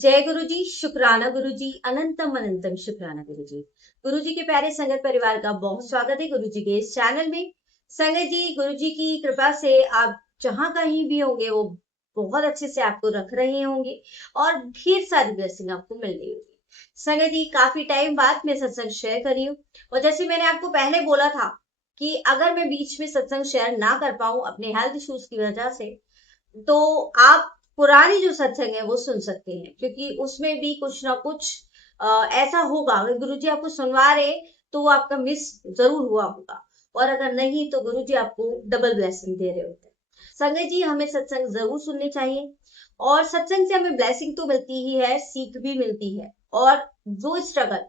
जय गुरु जी, शुक्राना गुरु जी, अनंतम अनंतम शुक्राना गुरु जी। गुरु जी के प्यारे संगत परिवार का बहुत स्वागत है गुरु जी के इस चैनल में। संगत जी, गुरु जी की कृपा से आप जहां कहीं भी होंगे वो बहुत अच्छे से आपको रख रहे होंगे और ढेर सारी ब्लेसिंग आपको मिल रही होगी। संगत जी, काफी टाइम बाद मैं सत्संग शेयर करी हूँ और जैसे मैंने आपको पहले बोला था कि अगर मैं बीच में सत्संग शेयर ना कर पाऊं अपने हेल्थ इश्यूज की वजह से, तो आप पुरानी जो सत्संग है वो सुन सकते हैं, क्योंकि उसमें भी कुछ ना कुछ ऐसा होगा। अगर गुरुजी आपको सुनवा रहे तो वो आपका मिस जरूर हुआ होगा, और अगर नहीं तो गुरुजी आपको डबल ब्लेसिंग दे रहे होते हैं। संगत जी, हमें सत्संग जरूर सुनने चाहिए और सत्संग से हमें ब्लेसिंग तो मिलती ही है, सीख भी मिलती है। और जो स्ट्रगल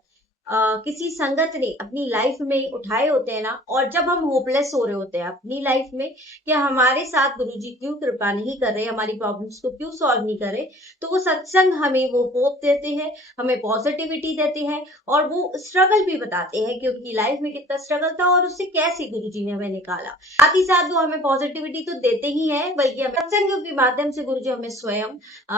किसी संगत ने अपनी लाइफ में उठाए होते हैं ना, और जब हम होपलेस हो रहे होते हैं अपनी लाइफ में कि हमारे साथ गुरुजी क्यों कृपा नहीं कर रहे, हमारी प्रॉब्लम्स को क्यों सॉल्व नहीं कर रहे, तो वो सत्संग हमें वो होप देते हैं, हमें पॉजिटिविटी देते हैं और वो स्ट्रगल भी बताते हैं कि उनकी लाइफ में कितना स्ट्रगल था और उससे कैसे गुरुजी ने हमें निकाला। साथ ही साथ वो हमें पॉजिटिविटी तो देते ही हैं, बल्कि हमें सत्संग के माध्यम से गुरुजी हमें स्वयं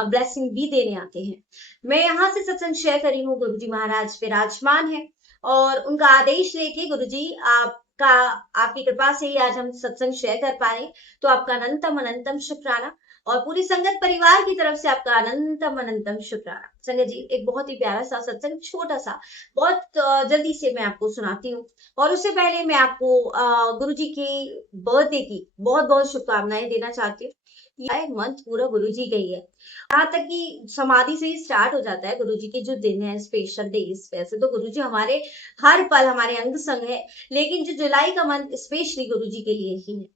ब्लेसिंग भी देने आते हैं। मैं यहाँ से सत्संग शेयर करी हूँ, गुरुजी महाराज विराजमान है और उनका आदेश लेके गुरुजी आपका, आपकी कृपा से ही आज हम सत्संग शेयर कर पा रहे हैं, तो आपका अनंतम अनंतम शुक्राना और पूरी संगत परिवार की तरफ से आपका अनंतम अनंतम शुक्राना। संगत जी, एक बहुत ही प्यारा सा सत्संग, छोटा सा, बहुत जल्दी से मैं आपको सुनाती हूँ। और उससे पहले मैं आपको गुरु जी की बर्थडे की बहुत बहुत शुभकामनाएं देना चाहती हूँ। यह मंथ पूरा गुरु जी का ही है, यहाँ तक कि समाधि से ही स्टार्ट हो जाता है गुरु जी के जो दिन है, स्पेशल डेज। वैसे तो गुरु जी हमारे हर पल हमारे अंग संग है, लेकिन जो जुलाई का मंथ स्पेशली गुरु जी के लिए ही है।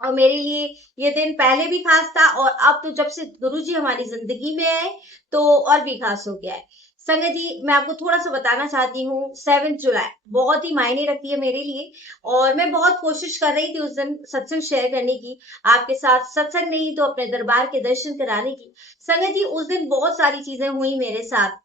और मेरे लिए ये दिन पहले भी खास था और अब तो जब से गुरुजी हमारी जिंदगी में आए तो और भी खास हो गया है। संगत जी, मैं आपको थोड़ा सा बताना चाहती हूँ, 7 जुलाई बहुत ही मायने रखती है मेरे लिए और मैं बहुत कोशिश कर रही थी उस दिन सत्संग शेयर करने की, आपके साथ सत्संग नहीं तो अपने दरबार के दर्शन कराने की। संगत जी, उस दिन बहुत सारी चीजें हुई मेरे साथ।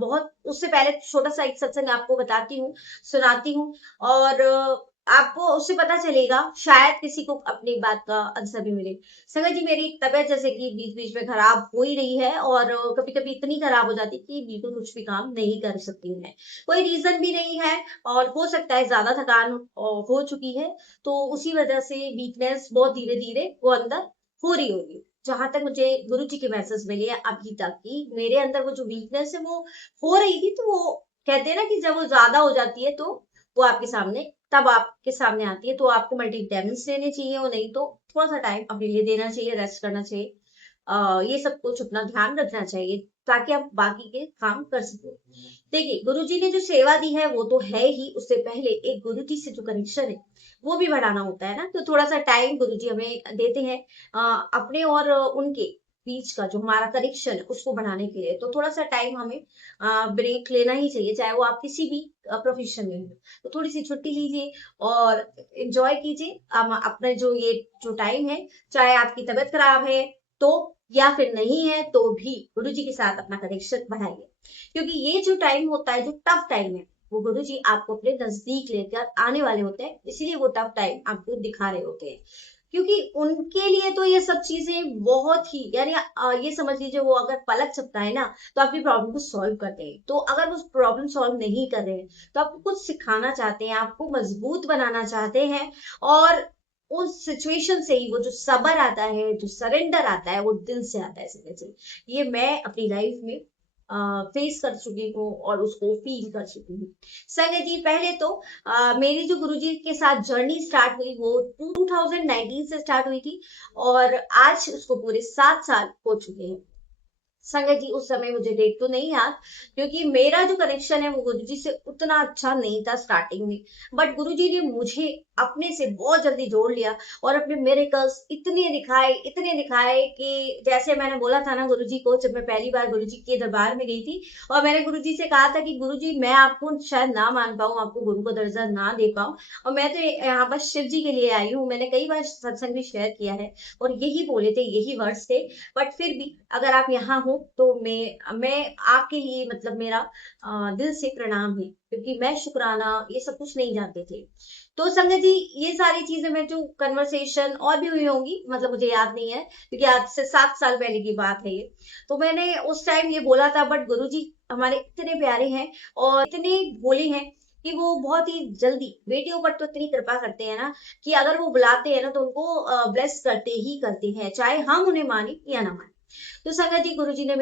बहुत उससे पहले छोटा सा एक सत्संग आपको बताती हूँ, सुनाती हूँ और आपको उससे पता चलेगा, शायद किसी को अपनी बात का आंसर भी मिले। संगत जी, मेरी तबीयत जैसे कि बीच बीच में खराब हो ही रही है और कभी कभी इतनी खराब हो जाती है कि बिल्कुल कुछ भी काम नहीं कर सकती हूँ मैं, कोई रीजन भी नहीं है और हो सकता है ज्यादा थकान हो चुकी है, तो उसी वजह से वीकनेस बहुत धीरे धीरे वो अंदर हो रही होगी। जहां तक मुझे गुरु जी के मैसेज मिले अभी तक की, मेरे अंदर वो जो वीकनेस है वो हो रही थी, तो वो कहते हैं ना कि जब वो ज्यादा हो जाती है तो वो आपके सामने, तब आपके सामने आती है, तो आपको मल्टीविटामिन्स लेने चाहिए और नहीं तो थोड़ा सा टाइम अपने लिए देना चाहिए, रेस्ट करना चाहिए। ये सब कुछ अपना ध्यान रखना चाहिए ताकि आप बाकी के काम कर सकें। देखिए, गुरुजी ने जो सेवा दी है वो तो है ही, उससे पहले एक गुरुजी से जो कनेक्शन है वो भी बढ़ाना होता है ना, तो थोड़ा सा टाइम गुरुजी हमें देते हैं अपने और उनके बीच का जो हमारा कनेक्शन है उसको बढ़ाने के लिए, तो थोड़ा सा टाइम हमें ब्रेक लेना ही चाहिए, चाहे वो आप किसी भी प्रोफेशन में हो। तो थोड़ी सी छुट्टी लीजिए और एंजॉय कीजिए अपना जो ये जो टाइम है, चाहे आपकी तबीयत खराब है तो, या फिर नहीं है तो भी गुरु जी के साथ अपना कनेक्शन बढ़ाइए, क्योंकि ये जो टाइम होता है, जो टफ टाइम है, वो गुरु जी आपको अपने नजदीक लेकर आने वाले होते हैं, इसीलिए वो टफ टाइम आपको दिखा रहे होते हैं, क्योंकि उनके लिए तो ये सब चीजें बहुत ही, यानी ये समझ लीजिए वो अगर पलक झपकता है ना तो आपकी प्रॉब्लम को सॉल्व करते हैं। तो अगर वो प्रॉब्लम सॉल्व नहीं कर रहे हैं तो आपको कुछ सिखाना चाहते हैं, आपको मजबूत बनाना चाहते हैं, और उस सिचुएशन से ही वो जो सबर आता है, जो सरेंडर आता है, वो दिल से आता है। समझ से ये मैं अपनी लाइफ में फेस कर चुकी हूँ और उसको फील कर चुकी हूँ। संजय जी, पहले तो मेरी जो गुरुजी के साथ जर्नी स्टार्ट हुई वो 2019 से स्टार्ट हुई थी और आज उसको पूरे 7 साल हो चुके हैं। संगत जी, उस समय मुझे डेट तो नहीं याद, क्योंकि मेरा जो कनेक्शन है वो गुरुजी से उतना अच्छा नहीं था स्टार्टिंग में, बट गुरुजी ने मुझे अपने से बहुत जल्दी जोड़ लिया और अपने मिरेकल्स इतने दिखाए कि जैसे मैंने बोला था ना गुरुजी को, जब मैं पहली बार गुरुजी के दरबार में गई थी और मैंने गुरुजी से कहा था कि गुरुजी मैं आपको शायद ना मान पाऊँ, आपको गुरु को दर्जा ना दे पाऊँ, और मैं तो यहाँ पर शिव जी के लिए आई हूँ। मैंने कई बार सत्संग भी शेयर किया है और यही बोले थे, यही वर्ड्स थे, बट फिर भी अगर आप यहाँ हो तो मैं आपके लिए, मतलब मेरा दिल से प्रणाम है, क्योंकि मैं शुक्राना ये सब कुछ नहीं जानते थे। तो संगत जी ये सारी चीजें में जो कन्वर्सेशन और भी हुई होंगी, मतलब मुझे याद नहीं है क्योंकि आज से 7 साल पहले की बात है ये। तो मैंने उस टाइम ये बोला था, बट गुरुजी हमारे इतने प्यारे हैं और इतने भोले हैं कि वो बहुत ही जल्दी बेटियों पर तो इतनी कृपा करते हैं ना, कि अगर वो बुलाते हैं ना तो उनको ब्लेस करते ही करते हैं, चाहे हम उन्हें माने या ना माने। तो संगत जी गुरुजी ने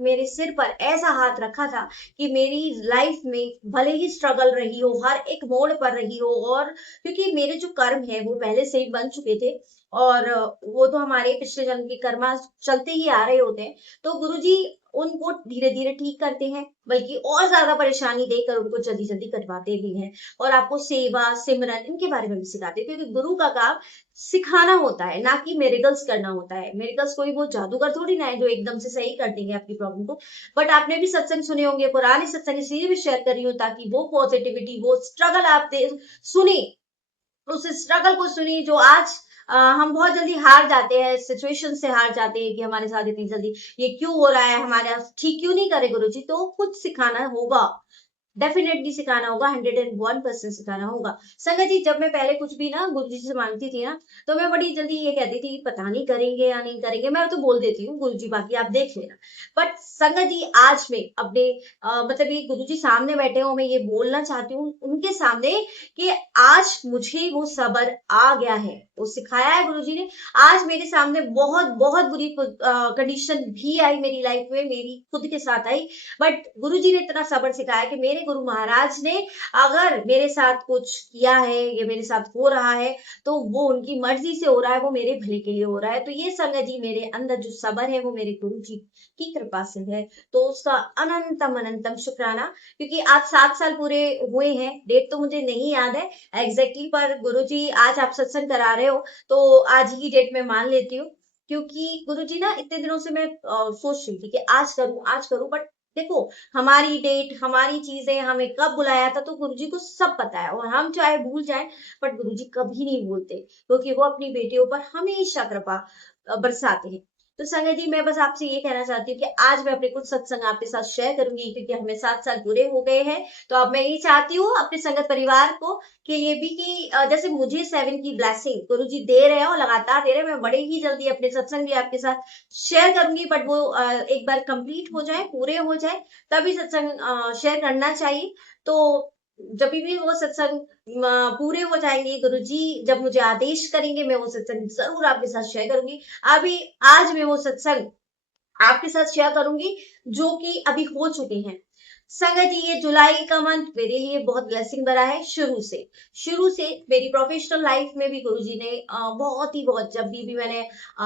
मेरे सिर पर ऐसा हाथ रखा था कि मेरी लाइफ में भले ही स्ट्रगल रही हो, हर एक मोड़ पर रही हो, और क्योंकि मेरे जो कर्म है वो पहले से ही बन चुके थे, और वो तो हमारे पिछले जन्म के कर्मा चलते ही आ रहे होते हैं। तो गुरुजी उनको धीरे धीरे ठीक करते हैं, बल्कि और ज्यादा परेशानी देकर उनको जल्दी जल्दी कटवाते भी हैं, और आपको सेवा सिमरन इनके बारे में भी सिखाते हैं, क्योंकि गुरु का काम सिखाना होता है, ना कि मेरेकल्स करना होता है। मेरेकल्स कोई वो जादूगर थोड़ी ना है जो एकदम से सही कर देंगे आपकी प्रॉब्लम को। बट आपने भी सत्संग सुने होंगे, पुराने सत्संग इसलिए भी शेयर कर रही हूँ ताकि वो पॉजिटिविटी, वो स्ट्रगल आप सुने, उस स्ट्रगल को सुनी जो आज हम बहुत जल्दी हार जाते हैं, सिचुएशन से हार जाते हैं कि हमारे साथ इतनी जल्दी ये क्यों हो रहा है, हमारे ठीक क्यों नहीं करे गुरुजी। तो कुछ सिखाना होगा, डेफिनेटली सिखाना होगा, 101% सिखाना होगा। संगत जी जब मैं पहले कुछ भी ना गुरु जी से मांगती थी ना, तो मैं बड़ी जल्दी ये कहती थी पता नहीं करेंगे या नहीं करेंगे, मैं तो बोल देती हूँ गुरु जी बाकी आप देख लेना। बट संगत जी आज मैं अपने मतलब ये गुरु जी सामने बैठे हो, मैं ये बोलना चाहती हूँ उनके सामने कि आज मुझे वो सब्र आ गया है, वो सिखाया है गुरु जी ने। आज मेरे सामने बहुत बहुत बुरी कंडीशन भी आई मेरी लाइफ में, मेरी खुद के साथ आई, बट गुरुजी ने इतना सब्र सिखाया कि मेरे गुरु महाराज ने अगर मेरे साथ कुछ किया है, ये मेरे साथ हो रहा है, तो वो उनकी मर्जी से हो रहा है, वो मेरे भले के लिए हो रहा है। तो ये संगत जी मेरे अंदर जो सब्र है वो मेरे गुरु जी की कृपा से है, तो उसका अनंतम अनंतम शुक्राना। क्योंकि आज 7 साल पूरे हुए हैं, डेट तो मुझे नहीं याद है एग्जैक्टली, पर गुरु जी आज आप सत्संग करा रहे हो तो आज ही डेट में मान लेती हूँ। क्योंकि गुरुजी ना इतने दिनों से मैं सोच रही थी कि आज करूं, बट देखो हमारी डेट, हमारी चीजें, हमें कब बुलाया था तो गुरुजी को सब पता है, और हम चाहे भूल जाएं बट गुरुजी कभी नहीं भूलते, क्योंकि वो अपनी बेटियों पर हमेशा कृपा बरसाते हैं। तो संजय जी मैं बस आपसे ये कहना चाहती हूँ कि आज मैं अपने कुछ सत्संग आपके साथ शेयर करूंगी, क्योंकि हमें 7 साल पूरे हो गए हैं। तो अब मैं ये चाहती हूँ अपने संगत परिवार को कि ये भी कि जैसे मुझे 7 की ब्लेसिंग गुरु जी दे रहे हैं और लगातार दे रहे हैं, मैं बड़े ही जल्दी अपने सत्संग भी आपके साथ शेयर करूंगी, बट वो एक बार कंप्लीट हो जाए, पूरे हो जाए, तभी सत्संग शेयर करना चाहिए। तो जब भी वो सत्संग पूरे हो जाएंगे, गुरु जी जब मुझे आदेश करेंगे, मैं वो सत्संग जरूर आपके साथ शेयर करूंगी। अभी आज मैं वो सत्संग आपके साथ शेयर करूंगी जो कि अभी हो चुके हैं। संगत जी ये जुलाई का मंथ मेरे लिए बहुत ब्लेसिंग भरा है, शुरू से मेरी प्रोफेशनल लाइफ में भी गुरुजी ने बहुत जब भी मैंने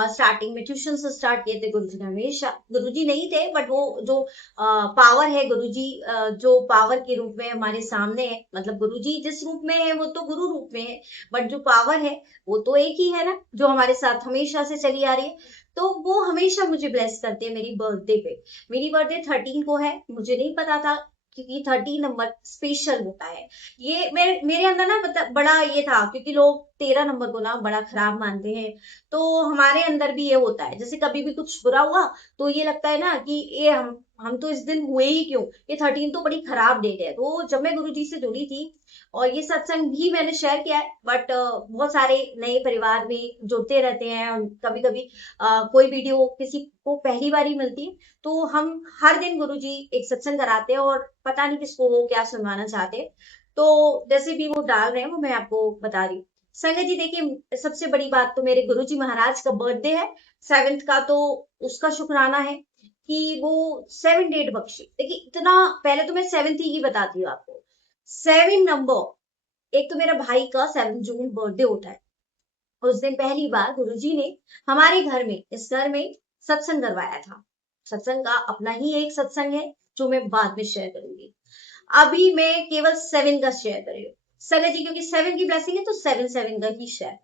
स्टार्टिंग में ट्यूशन से स्टार्ट किए थे, गुरुजी ने हमेशा, गुरुजी नहीं थे बट वो जो पावर है गुरुजी, जो पावर के रूप में हमारे सामने है, मतलब गुरुजी जिस रूप में है वो तो गुरु रूप में है, बट जो पावर है वो तो एक ही है ना, जो हमारे साथ हमेशा से चली आ रही है। तो वो हमेशा मुझे ब्लेस करते हैं मेरी बर्थडे पे। मेरी बर्थडे 13 को है, मुझे नहीं पता था क्योंकि 13 नंबर स्पेशल होता है। ये मेरे अंदर ना मतलब बड़ा ये था, क्योंकि लोग 13 नंबर को ना बड़ा खराब मानते हैं, तो हमारे अंदर भी ये होता है, जैसे कभी भी कुछ बुरा हुआ तो ये लगता है ना कि ये हम तो इस दिन हुए ही क्यों, ये 13 तो बड़ी खराब डेट है। तो जब मैं गुरुजी से जुड़ी थी, और ये सत्संग भी मैंने शेयर किया है, बट बहुत सारे नए परिवार में जुड़ते रहते हैं, कभी कभी कोई वीडियो किसी को पहली बार ही मिलती है, तो हम हर दिन गुरुजी एक सत्संग कराते हैं, और पता नहीं किसको वो क्या सुनवाना चाहते हैं, तो जैसे भी वो डाल रहे हैं वो मैं आपको बता रही हूँ। संगत जी देखिए सबसे बड़ी बात तो मेरे गुरुजी महाराज का बर्थडे है 7th का, तो उसका शुक्राना है कि वो 7 डेट बख्शे। देखिए इतना, पहले तो मैं 7th ही बताती हूँ आपको। 7 नंबर, एक तो मेरा भाई का 7 जून बर्थडे होता है, उस दिन पहली बार गुरुजी ने हमारे घर में, इस घर में सत्संग करवाया था। सत्संग का अपना ही एक सत्संग है जो मैं बाद में शेयर करूंगी, अभी मैं केवल 7 का शेयर कर रही हूँ। संगत जी क्योंकि 7 की ब्लेसिंग है तो 7 का ही शेयर।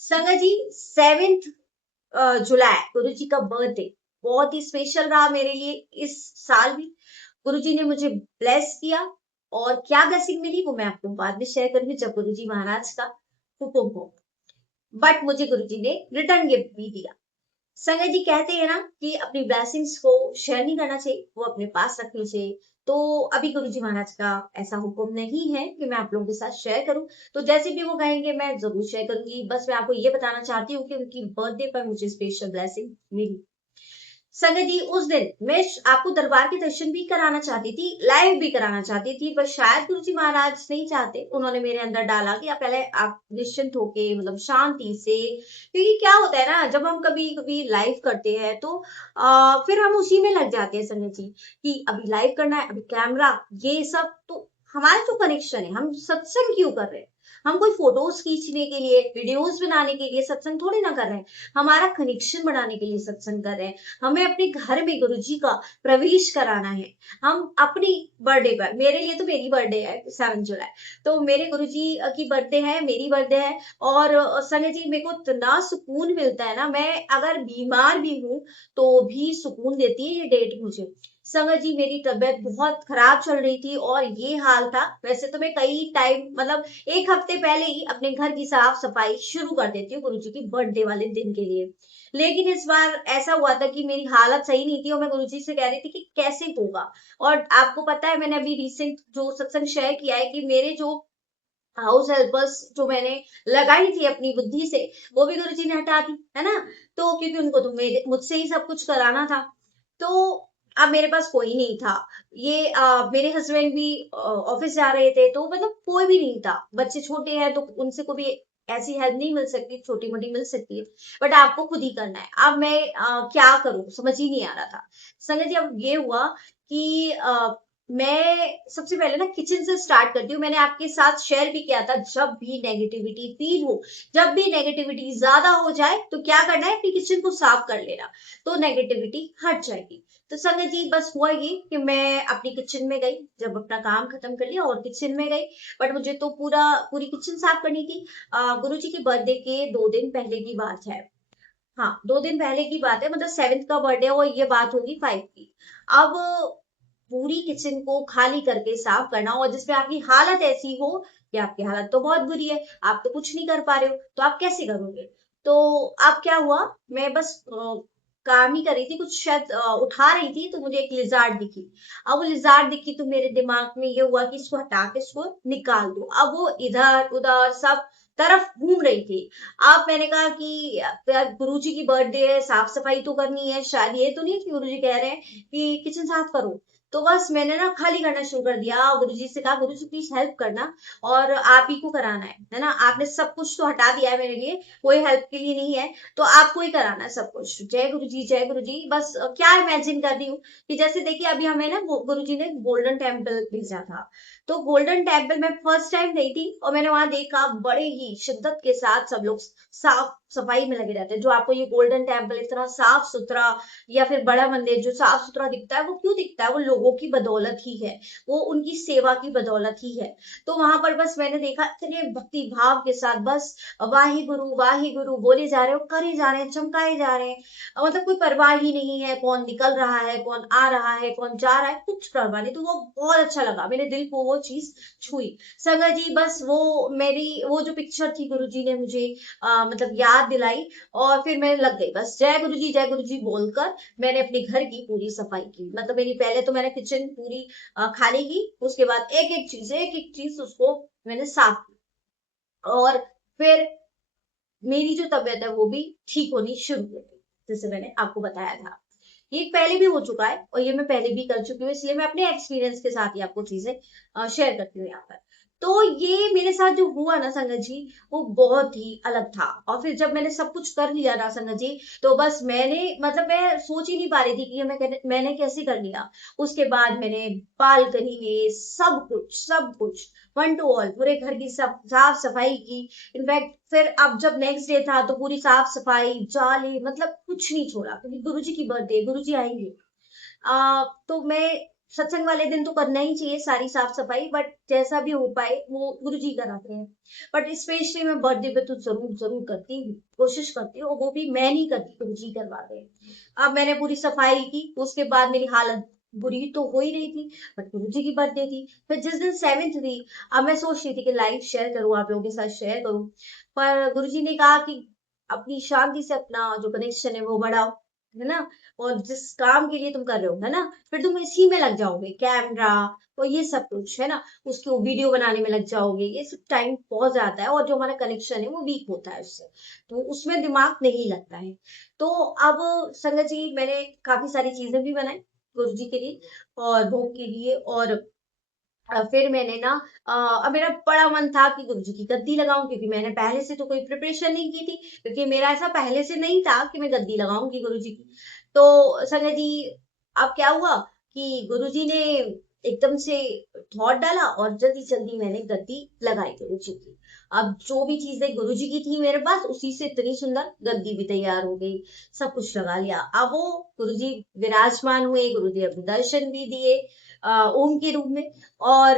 संगत जी 7 जुलाई गुरु जी का बर्थडे बहुत ही स्पेशल रहा मेरे लिए इस साल भी। गुरु जी ने मुझे ब्लेस किया, और क्या ब्लेसिंग मिली वो मैं आपको बाद में शेयर करूंगी जब गुरु जी महाराज का हुक्म हो। बट मुझे गुरुजी ने रिटर्न गिफ्ट भी दिया। संगत जी कहते हैं ना कि अपनी ब्लेसिंग्स को शेयर नहीं करना चाहिए, वो अपने पास रखनी चाहिए। तो अभी गुरु जी महाराज का ऐसा हुक्म नहीं है कि मैं आप लोगों के साथ शेयर करूं। तो जैसे भी वो कहेंगे मैं जरूर शेयर करूंगी। बस मैं आपको ये बताना चाहती हूँ कि उनकी बर्थडे पर मुझे स्पेशल ब्लेसिंग मिली। संगत जी उस दिन मैं आपको दरबार के दर्शन भी कराना चाहती थी, लाइव भी कराना चाहती थी, पर शायद गुरु जी महाराज नहीं चाहते। उन्होंने मेरे अंदर डाला कि आप पहले आप निश्चिंत होके मतलब शांति से, क्योंकि क्या होता है ना जब हम कभी कभी लाइव करते हैं तो फिर हम उसी में लग जाते हैं संगत जी कि अभी लाइव करना है, अभी कैमरा, ये सब तो हमारा जो कनेक्शन है, हम सत्संग क्यों कर रहे हैं? हम कोई फोटोज खींचने के लिए, वीडियोस बनाने के लिए सत्संग थोड़ी ना कर रहे हैं। हमारा कनेक्शन बढ़ाने के लिए सत्संग कर रहे हैं। हमें अपने घर में गुरुजी का प्रवेश कराना है। हम अपनी बर्थडे पर, मेरे लिए तो मेरी बर्थडे है 7 जुलाई, तो मेरे गुरुजी की बर्थडे है, मेरी बर्थडे है। और संजय जी मेरे को इतना सुकून मिलता है ना, मैं अगर बीमार भी हूँ तो भी सुकून देती है ये डेट मुझे। संगत जी मेरी तबीयत बहुत खराब चल रही थी और ये हाल था। वैसे तो मैं कई टाइम मतलब 1 हफ्ते पहले ही अपने घर की साफ सफाई शुरू कर देती हूँ गुरुजी की बर्थडे वाले दिन के लिए। लेकिन इस बार ऐसा हुआ था कि मेरी हालत सही नहीं थी और मैं गुरुजी से कह रही थी कि कैसे होगा। और आपको पता है मैंने अभी रिसेंट जो सत्संग शेयर किया है कि मेरे जो हाउस हेल्पर्स जो मैंने लगाई थी अपनी बुद्धि से, वो भी गुरुजी ने हटा दी, है ना? तो क्योंकि उनको तो मेरे मुझसे ही सब कुछ कराना था। तो अब मेरे पास कोई नहीं था। ये मेरे हस्बैंड भी ऑफिस जा रहे थे, तो मतलब कोई भी नहीं था। बच्चे छोटे हैं तो उनसे को भी ऐसी हेल्प नहीं मिल सकती, छोटी मोटी मिल सकती है, बट आपको खुद ही करना है। अब मैं क्या करूं समझ ही नहीं आ रहा था। संगत जी अब ये हुआ कि मैं सबसे पहले ना किचन से स्टार्ट करती हूँ। मैंने आपके साथ शेयर भी किया था, जब भी नेगेटिविटी फील हो, जब भी नेगेटिविटी ज्यादा हो जाए तो क्या करना है, अपनी किचन को साफ कर लेना, तो नेगेटिविटी हट जाएगी। तो संगत जी बस हुआ ये कि मैं अपनी किचन में गई, जब अपना काम खत्म कर लिया और किचन में गई। बट मुझे तो पूरी किचन साफ करनी थी। गुरु जी के बर्थडे के 2 दिन पहले की बात है। हाँ 2 दिन पहले की बात है, मतलब 7th का बर्थडे है और ये बात होगी 5 की। अब पूरी किचन को खाली करके साफ करना, और जिसमें आपकी हालत ऐसी हो कि आपकी हालत तो बहुत बुरी है, आप तो कुछ नहीं कर पा रहे हो, तो आप कैसे करोगे? तो अब क्या हुआ, मैं बस काम ही कर रही थी, कुछ शायद उठा रही थी, तो मुझे एक लिजार्ड दिखी। अब वो लिजार्ड दिखी तो मेरे दिमाग में ये हुआ कि इसको हटा के इसको निकाल दो। अब वो इधर उधर सब तरफ घूम रही थी। अब मैंने कहा कि गुरु जी की बर्थडे है, साफ सफाई तो करनी है, शायद ये तो नहीं कि गुरु जी कह रहे हैं कि किचन साफ करो। तो बस मैंने ना खाली करना शुरू कर दिया, गुरु जी से कहा गुरु जी प्लीज हेल्प करना, और आप ही को कराना है ना? आपने सब कुछ तो हटा दिया है मेरे लिए, कोई हेल्प के लिए नहीं है, तो आपको ही कराना है सब कुछ। जय गुरु जी, जय गुरु जी। बस क्या इमेजिन कर रही हूँ कि जैसे देखिए अभी हमें ना गुरु जी ने गोल्डन टेम्पल भेजा था, तो गोल्डन टेम्पल में फर्स्ट टाइम गई थी और मैंने वहां देखा बड़े ही शिद्दत के साथ सब लोग साफ सफाई में लगे रहते हैं। जो आपको ये गोल्डन टेम्पल इतना साफ सुथरा या फिर बड़ा मंदिर जो साफ सुथरा दिखता है, वो क्यों दिखता है? वो लोगों की बदौलत ही है, वो उनकी सेवा की बदौलत ही है। तो वहां पर बस मैंने देखा इतने भक्ति भाव के साथ बस वाही गुरु बोले जा रहे हो, करे जा रहे हैं, चमकाए जा रहे हैं। मतलब कोई परवाह ही नहीं है कौन निकल रहा है, कौन आ रहा है, कौन जा रहा है, कुछ परवाह नहीं। तो वो बहुत अच्छा लगा, मेरे दिल को वो चीज छुई। संगत जी बस वो मेरी वो जो पिक्चर थी गुरु जी ने मुझे मतलब याद दिलाई, और फिर मैं लग गई बस जय गुरु जी बोलकर। मैंने अपने घर की पूरी सफाई की, मतलब मेरी पहले तो मैंने किचन पूरी खाली की, उसके बाद एक एक चीज उसको मैंने साफ की, और फिर मेरी जो तबीयत है वो भी ठीक होनी शुरू हो गई, जैसे मैंने आपको बताया था। ये पहले भी हो चुका है और ये मैं पहले भी कर चुकी हूँ, इसलिए मैं अपने एक्सपीरियंस के साथ ही आपको चीजें शेयर करती हूँ यहाँ पर। तो ये मेरे साथ जो हुआ ना संगत जी, वो बहुत ही अलग था। और फिर जब मैंने सब कुछ कर लिया ना संगत जी, तो बस मैंने मतलब मैं सोच ही नहीं पा रही थी कि ये मैंने कैसे कर लिया। उसके बाद मैंने बालकनी में सब कुछ वन टू ऑल पूरे घर की सब साफ सफाई की। इनफैक्ट फिर अब जब नेक्स्ट डे था तो पूरी साफ सफाई जाली, मतलब कुछ नहीं छोड़ा, क्योंकि गुरुजी की बर्थडे, गुरुजी आएंगे। तो मैं सत्संग वाले दिन तो करना ही चाहिए सारी साफ सफाई, बट जैसा भी हो पाए वो गुरुजी कराते हैं। बट स्पेशली मैं बर्थडे पे तो जरूर जरूर करती हूँ, कोशिश करती हूँ, और वो भी मैं नहीं करती, गुरुजी करवाते हैं। अब मैंने पूरी सफाई की, उसके बाद मेरी हालत बुरी तो हो ही रही थी, बट गुरुजी की बर्थडे थी। फिर जिस दिन 7th थी, अब मैं सोच रही थी कि लाइव शेयर करूँ, आप लोगों के साथ शेयर करूँ, पर गुरुजी ने कहा कि अपनी शांति से अपना जो कनेक्शन है वो बढ़ाओ, है ना। और जिस काम के लिए तुम कर रहे हो, है ना, फिर तुम इसी में लग जाओगे, कैमरा और ये सब कुछ, है ना, उसके वीडियो बनाने में लग जाओगे, ये सब टाइम बहुत जाता है और जो हमारा कनेक्शन है वो वीक होता है उससे, तो उसमें दिमाग नहीं लगता है। तो अब संगत जी मैंने काफी सारी चीजें भी बनाई गुरु जी के लिए और भोग के लिए। और फिर मैंने ना अब मेरा बड़ा मन था कि गुरु जी की गद्दी लगाऊं, क्योंकि मैंने पहले से तो कोई प्रिपरेशन नहीं की थी, क्योंकि मेरा ऐसा पहले से नहीं था कि मैं गद्दी लगाऊंगी गुरु जी की। तो संजय जी अब क्या हुआ कि गुरु जी ने एकदम से थॉट डाला और जल्दी जल्दी मैंने गद्दी लगाई गुरु जी की। अब जो भी चीजें गुरु जी की थी मेरे पास, उसी से इतनी सुंदर गद्दी भी तैयार हो गई, सब कुछ लगा लिया। अब वो गुरु जी विराजमान हुए, गुरु जी अपने दर्शन भी दिए ओम के रूप में। और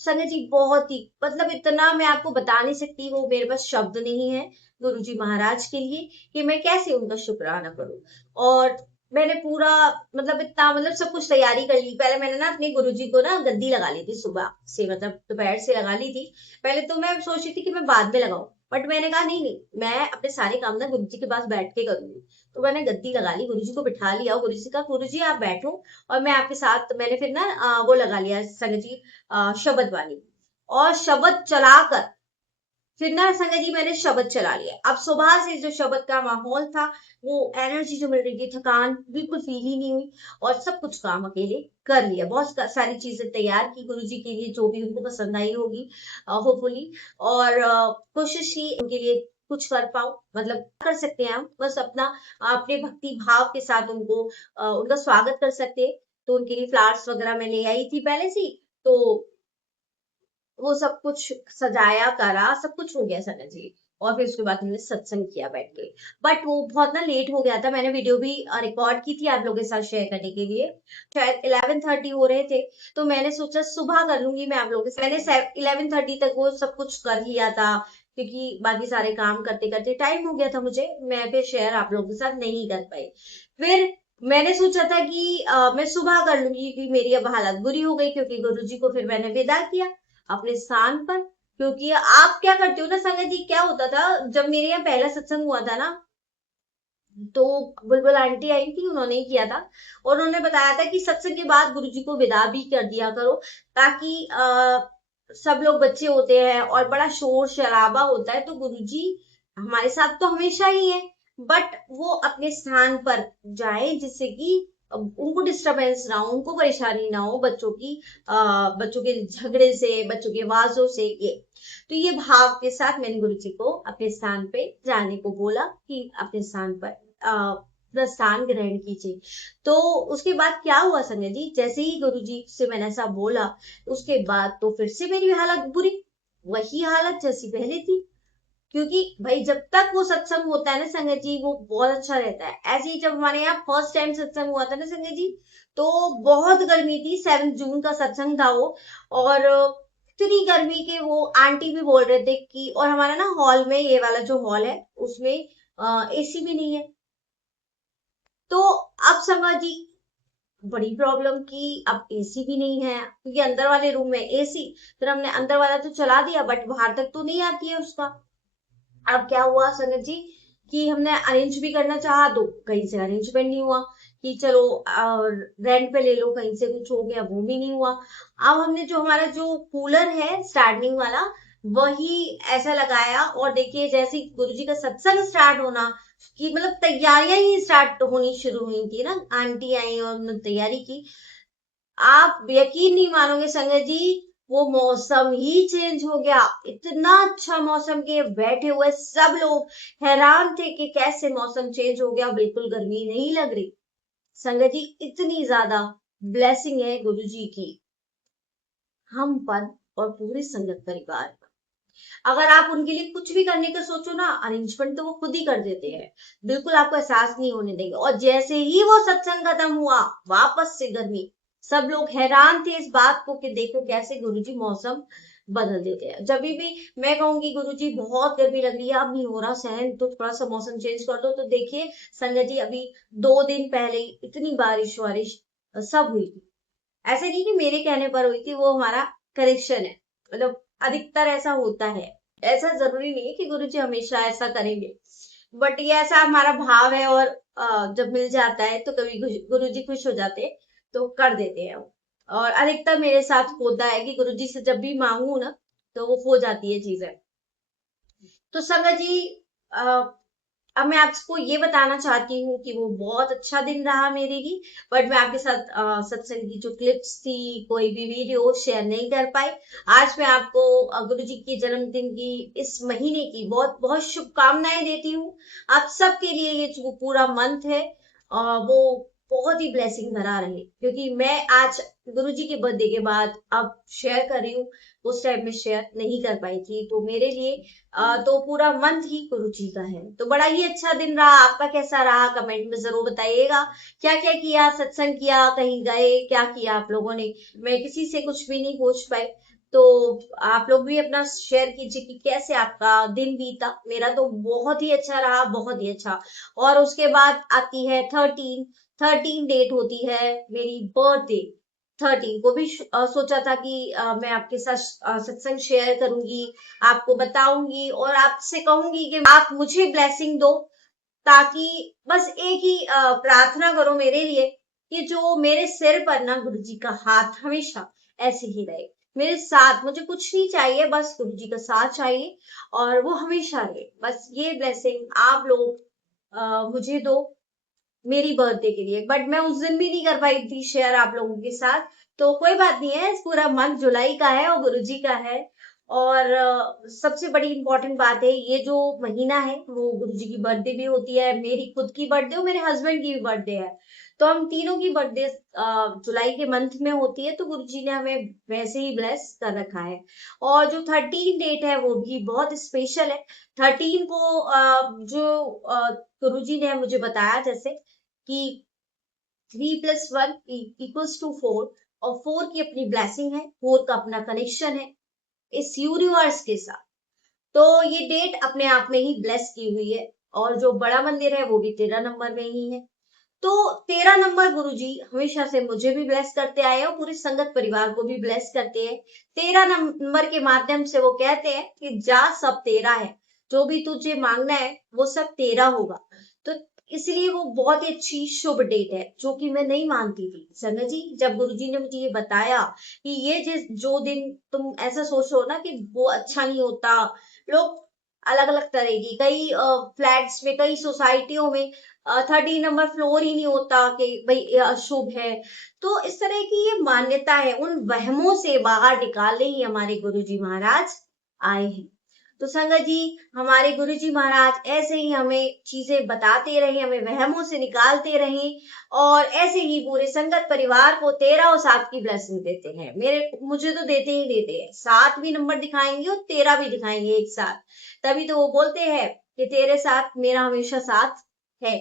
संजय जी बहुत ही मतलब इतना मैं आपको बता नहीं सकती, वो मेरे पास शब्द नहीं है गुरु जी महाराज के लिए कि मैं कैसे उनका शुक्राना करूं। और मैंने पूरा मतलब इतना मतलब सब कुछ तैयारी कर ली। पहले मैंने ना अपने गुरु जी को ना गद्दी लगा ली थी सुबह से, मतलब दोपहर से लगा ली थी। पहले तो मैं सोच रही थी कि मैं बाद में लगाऊं, बट मैंने कहा नहीं नहीं, मैं अपने सारे काम ना गुरु जी के पास बैठ के करूंगी। तो मैंने गद्दी लगा ली, गुरु जी को बिठा लिया, गुरु जी का गुरु जी आप बैठो और मैं आपके साथ, मैंने फिर ना वो लगा लिया संगत जी शब्द वाली, और शब्द चलाकर फिर ना संगत जी मैंने शब्द चला लिया। अब सुबह से जो शब्द का माहौल था, वो एनर्जी जो मिल रही थी, थकान बिल्कुल फील ही नहीं हुई और सब कुछ काम अकेले कर लिया। बहुत सारी चीजें तैयार की गुरु जी के लिए, जो भी उनको पसंद आई होगी होपफुली। और कोशिश की उनके लिए कुछ कर पाऊं, मतलब कर सकते हैं हम, बस अपना अपने भक्ति भाव के साथ उनको उनका स्वागत कर सकते हैं। तो उनके लिए फ्लावर्स वगैरह मैं ले आई थी पहले से ही, तो वो सब कुछ सजाया करा, सब कुछ हो गया सना जी। और फिर उसके बाद हमने सत्संग किया बैठ के। बट वो बहुत ना लेट हो गया था, मैंने वीडियो भी रिकॉर्ड की थी आप लोगों के साथ शेयर करने के लिए। शायद 11:30 हो रहे थे, तो मैंने सोचा सुबह कर लूंगी मैं आप लोगों के साथ। मैंने 11:30 तक वो सब कुछ कर लिया था, क्योंकि बाकी सारे काम करते करते टाइम हो गया था मुझे, मैं फिर शेयर आप लोगों के साथ नहीं कर पाई। फिर मैंने सोचा था कि मैं सुबह कर लूंगी, क्योंकि मेरी अब हालत बुरी हो गई, क्योंकि गुरु जी को फिर मैंने विदा किया अपने स्थान पर। क्योंकि आप क्या करते हो ना संगत जी, क्या होता था जब मेरे यहाँ पहला सत्संग हुआ था ना, तो बुलबुल आंटी आई थी, उन्होंने ही किया था। और उन्होंने बताया था कि सत्संग के बाद गुरु जी को विदा भी कर दिया करो, ताकि सब लोग बच्चे होते हैं और बड़ा शोर शराबा होता है, तो गुरु जी हमारे साथ तो हमेशा ही है, बट वो अपने स्थान पर जाए, जिससे कि उनको डिस्टरबेंस ना हो, उनको परेशानी ना हो, बच्चों के झगड़े से, बच्चों की आवाजों से। ये तो ये भाव के साथ मैंने गुरु जी को अपने स्थान पे जाने को बोला कि अपने स्थान पर प्रस्थान ग्रहण कीजिए। तो उसके बाद क्या हुआ संजय जी, जैसे ही गुरु जी से मैंने ऐसा बोला, उसके बाद तो फिर से मेरी हालत बुरी, वही हालत जैसी पहले थी। क्योंकि भाई जब तक वो सत्संग होता है ना संगत जी, वो बहुत अच्छा रहता है। ऐसे ही जब हमारे यहाँ फर्स्ट टाइम सत्संग हुआ था ना संगत जी, तो बहुत गर्मी थी, 7 जून का सत्संग था वो। और इतनी गर्मी के वो आंटी भी बोल रहे थे कि, और हमारा ना हॉल में, ये वाला जो हॉल है उसमें एसी भी नहीं है। तो अब समझ जी बड़ी प्रॉब्लम की, अब एसी भी नहीं है, क्योंकि अंदर वाले रूम में एसी, फिर हमने अंदर वाला तो चला दिया, बट बाहर तक तो नहीं आती है उसका। अब क्या हुआ संगत जी कि हमने अरेंज भी करना चाहा, तो कहीं से अरेंजमेंट नहीं हुआ कि चलो रेंट पे ले लो, कहीं से कुछ हो गया, वो भी नहीं हुआ। अब हमने जो हमारा जो कूलर है स्टार्टिंग वाला, वही ऐसा लगाया, और देखिए जैसे गुरुजी का सत्संग स्टार्ट होना कि मतलब तैयारियां ही स्टार्ट होनी शुरू हुई थी ना, आंटी आई और उन्होंने तैयारी की। आप यकीन नहीं मानोगे संगत जी, वो मौसम ही चेंज हो गया। इतना अच्छा मौसम के बैठे हुए सब लोग हैरान थे कि कैसे मौसम चेंज हो गया, बिल्कुल गर्मी नहीं लग रही। संगत जी इतनी ज्यादा ब्लेसिंग है गुरु जी की हम पर और पूरे संगत परिवार पर। अगर आप उनके लिए कुछ भी करने का सोचो ना, अरेंजमेंट तो वो खुद ही कर देते हैं, बिल्कुल आपको एहसास नहीं होने देंगे। और जैसे ही वो सत्संग खत्म हुआ, वापस से गर्मी। सब लोग हैरान थे इस बात को कि देखो कैसे गुरुजी मौसम बदल देते हैं। जब भी मैं कहूंगी गुरुजी बहुत गर्मी लग रही है, अब नहीं हो रहा सहन, तो थोड़ा सा मौसम चेंज कर दो, तो देखिए संगत जी अभी 2 दिन पहले ही इतनी बारिश वारिश सब हुई थी। ऐसे नहीं कि मेरे कहने पर हुई थी, वो हमारा करेक्शन है, मतलब अधिकतर ऐसा होता है। ऐसा जरूरी नहीं है कि गुरुजी हमेशा ऐसा करेंगे। बट ये ऐसा हमारा भाव है, और जब मिल जाता है तो कभी गुरुजी खुश हो जाते हैं तो कर देते हैं। और अधिकतर मेरे साथ होता है कि गुरुजी से जब भी मांगू ना तो वो हो जाती है चीजें। तो संगत जी, अब मैं आपको ये बताना चाहती हूँ कि वो बहुत अच्छा दिन रहा मेरे लिए, बट मैं आपके साथ सत्संग की जो क्लिप्स थी, कोई भी वीडियो शेयर नहीं कर पाई। आज मैं आपको गुरु जी के जन्मदिन की, इस महीने की बहुत बहुत शुभकामनाएं देती हूँ। आप सबके लिए ये जो पूरा मंथ है वो बहुत ही ब्लेसिंग भरा रहे, क्योंकि मैं आज गुरु जी के बर्थडे के बाद अब शेयर कर रही हूँ, उस टाइम में शेयर नहीं कर पाई थी। तो मेरे लिए तो पूरा मंथ ही गुरु जी का है। तो बड़ा ही अच्छा दिन रहा। आपका कैसा रहा कमेंट में जरूर बताइएगा। क्या क्या किया, सत्संग किया, कहीं गए, क्या किया आप लोगों ने? मैं किसी से कुछ भी नहीं पूछ पाई, तो आप लोग भी अपना शेयर कीजिए कि कैसे आपका दिन बीता। मेरा तो बहुत ही अच्छा रहा, बहुत ही अच्छा। और उसके बाद आती है 13 डेट होती है मेरी बर्थडे। 13 को भी सोचा था कि मैं आपके साथ सत्संग शेयर करूंगी, आपको बताऊंगी और आपसे कहूंगी कि आप मुझे ब्लेसिंग दो, ताकि बस एक ही प्रार्थना करो मेरे लिए कि जो मेरे सिर पर ना गुरु जी का हाथ हमेशा ऐसे ही रहे मेरे साथ। मुझे कुछ नहीं चाहिए, बस गुरु जी का साथ चाहिए और वो हमेशा रहे। बस ये ब्लेसिंग आप लोग मुझे दो मेरी बर्थडे के लिए। बट मैं उस दिन भी नहीं कर पाई थी शेयर आप लोगों के साथ, तो कोई बात नहीं है। पूरा मंथ जुलाई का है और गुरुजी का है। और सबसे बड़ी इंपॉर्टेंट बात है, ये जो महीना है वो गुरुजी की बर्थडे भी होती है, मेरी खुद की बर्थडे और मेरे हस्बैंड की भी बर्थडे है। तो हम तीनों की बर्थडे जुलाई के मंथ में होती है, तो गुरुजी ने हमें वैसे ही ब्लेस कर रखा है। और जो 13 डेट है वो भी बहुत स्पेशल है। 13 को जो गुरुजी ने मुझे बताया जैसे कि 3+1 = 4, और 4 की अपनी ब्लेसिंग है, 4 का अपना कनेक्शन है इस यूनिवर्स के साथ। तो ये डेट अपने आप में ही ब्लेस की हुई है। और जो बड़ा मंदिर है वो भी 13 नंबर में ही है। तो 13 नंबर गुरुजी हमेशा से मुझे भी ब्लेस करते आए हैं और पूरे संगत परिवार को भी ब्लेस करते हैं। 13 नंबर के माध्यम से वो कहते हैं कि जा सब तेरा है, जो भी तुझे मांगना है वो सब तेरा होगा। तो इसलिए वो बहुत ही अच्छी शुभ डेट है, जो कि मैं नहीं मानती थी संगत जी। जब गुरुजी ने मुझे ये बताया कि ये जिस जो दिन तुम ऐसा सोचो ना कि वो अच्छा नहीं होता, लोग अलग अलग तरह की कई फ्लैट्स में, कई सोसाइटियों में 13 नंबर फ्लोर ही नहीं होता कि भाई ये अशुभ है। तो इस तरह की ये मान्यता है, उन वहमों से बाहर निकालने ही हमारे गुरुजी महाराज आए हैं। तो संगत जी, हमारे गुरुजी महाराज ऐसे ही हमें चीजें बताते रहे, हमें वहमों से निकालते रहे, और ऐसे ही पूरे संगत परिवार को 13 और 7 की ब्लेसिंग देते हैं। मुझे तो देते ही देते हैं, 7 भी नंबर दिखाएंगे और 13 भी दिखाएंगे एक साथ। तभी तो वो बोलते हैं कि तेरे साथ मेरा हमेशा साथ है।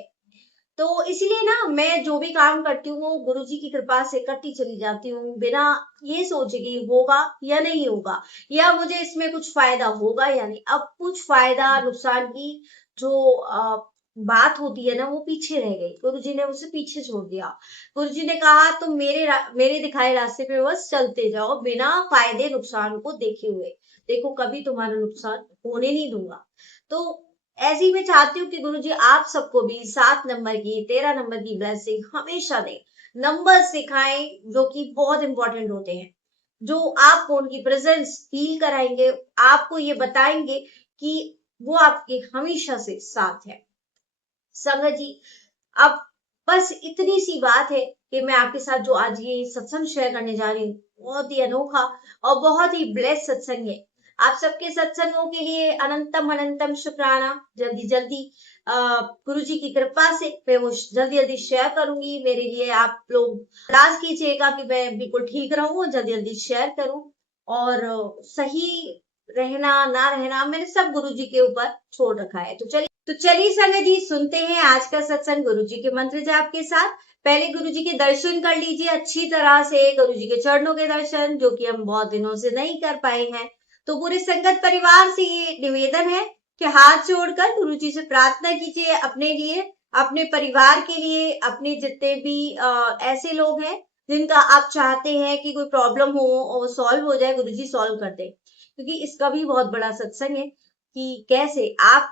तो इसीलिए ना मैं जो भी काम करती हूँ वो गुरुजी की कृपा से करती चली जाती हूँ, बिना ये सोचे कि होगा या नहीं होगा, या मुझे इसमें कुछ फायदा होगा या नहीं। अब कुछ फायदा नुकसान की जो बात होती है ना वो पीछे रह गई, गुरुजी ने उसे पीछे छोड़ दिया। गुरुजी ने कहा तुम मेरे दिखाए रास्ते पे बस चलते जाओ, बिना फायदे नुकसान को देखे हुए। देखो कभी तुम्हारा नुकसान होने नहीं दूंगा। तो ऐसे ही मैं चाहती हूँ कि गुरुजी आप सबको भी 7 नंबर की, 13 नंबर की ब्लेसिंग हमेशा दें। नंबर सिखाएं जो कि बहुत इंपॉर्टेंट होते हैं, जो आपको उनकी प्रेजेंस फील कराएंगे, आपको ये बताएंगे कि वो आपके हमेशा से साथ है। संगत जी, अब बस इतनी सी बात है कि मैं आपके साथ जो आज ये सत्संग शेयर करने जा रही हूँ, बहुत ही अनोखा और बहुत ही ब्लेस सत्संग है। आप सबके सत्संगों के लिए अनंतम अनंतम शुक्राना। जल्दी जल्दी गुरु जी की कृपा से मैं वो जल्दी जल्दी शेयर करूंगी। मेरे लिए आप लोग अरदास कीजिएगा कि मैं बिल्कुल ठीक रहूं और जल्दी जल्दी शेयर करूं। और सही रहना ना रहना मैंने सब गुरु जी के ऊपर छोड़ रखा है। तो चलिए संगत जी, सुनते हैं आज का सत्संग गुरु जी के मंत्र जाप के साथ। पहले गुरु जी के दर्शन कर लीजिए अच्छी तरह से, गुरु जी के चरणों के दर्शन, जो कि हम बहुत दिनों से नहीं कर पाए हैं। तो पूरे संगत परिवार से ये निवेदन है कि हाथ जोड़कर गुरु जी से प्रार्थना कीजिए अपने लिए, अपने परिवार के लिए, अपने जितने भी ऐसे लोग हैं जिनका आप चाहते हैं कि कोई प्रॉब्लम हो और सॉल्व हो जाए, गुरु जी सॉल्व कर दे। क्योंकि इसका भी बहुत बड़ा सत्संग है कि कैसे आप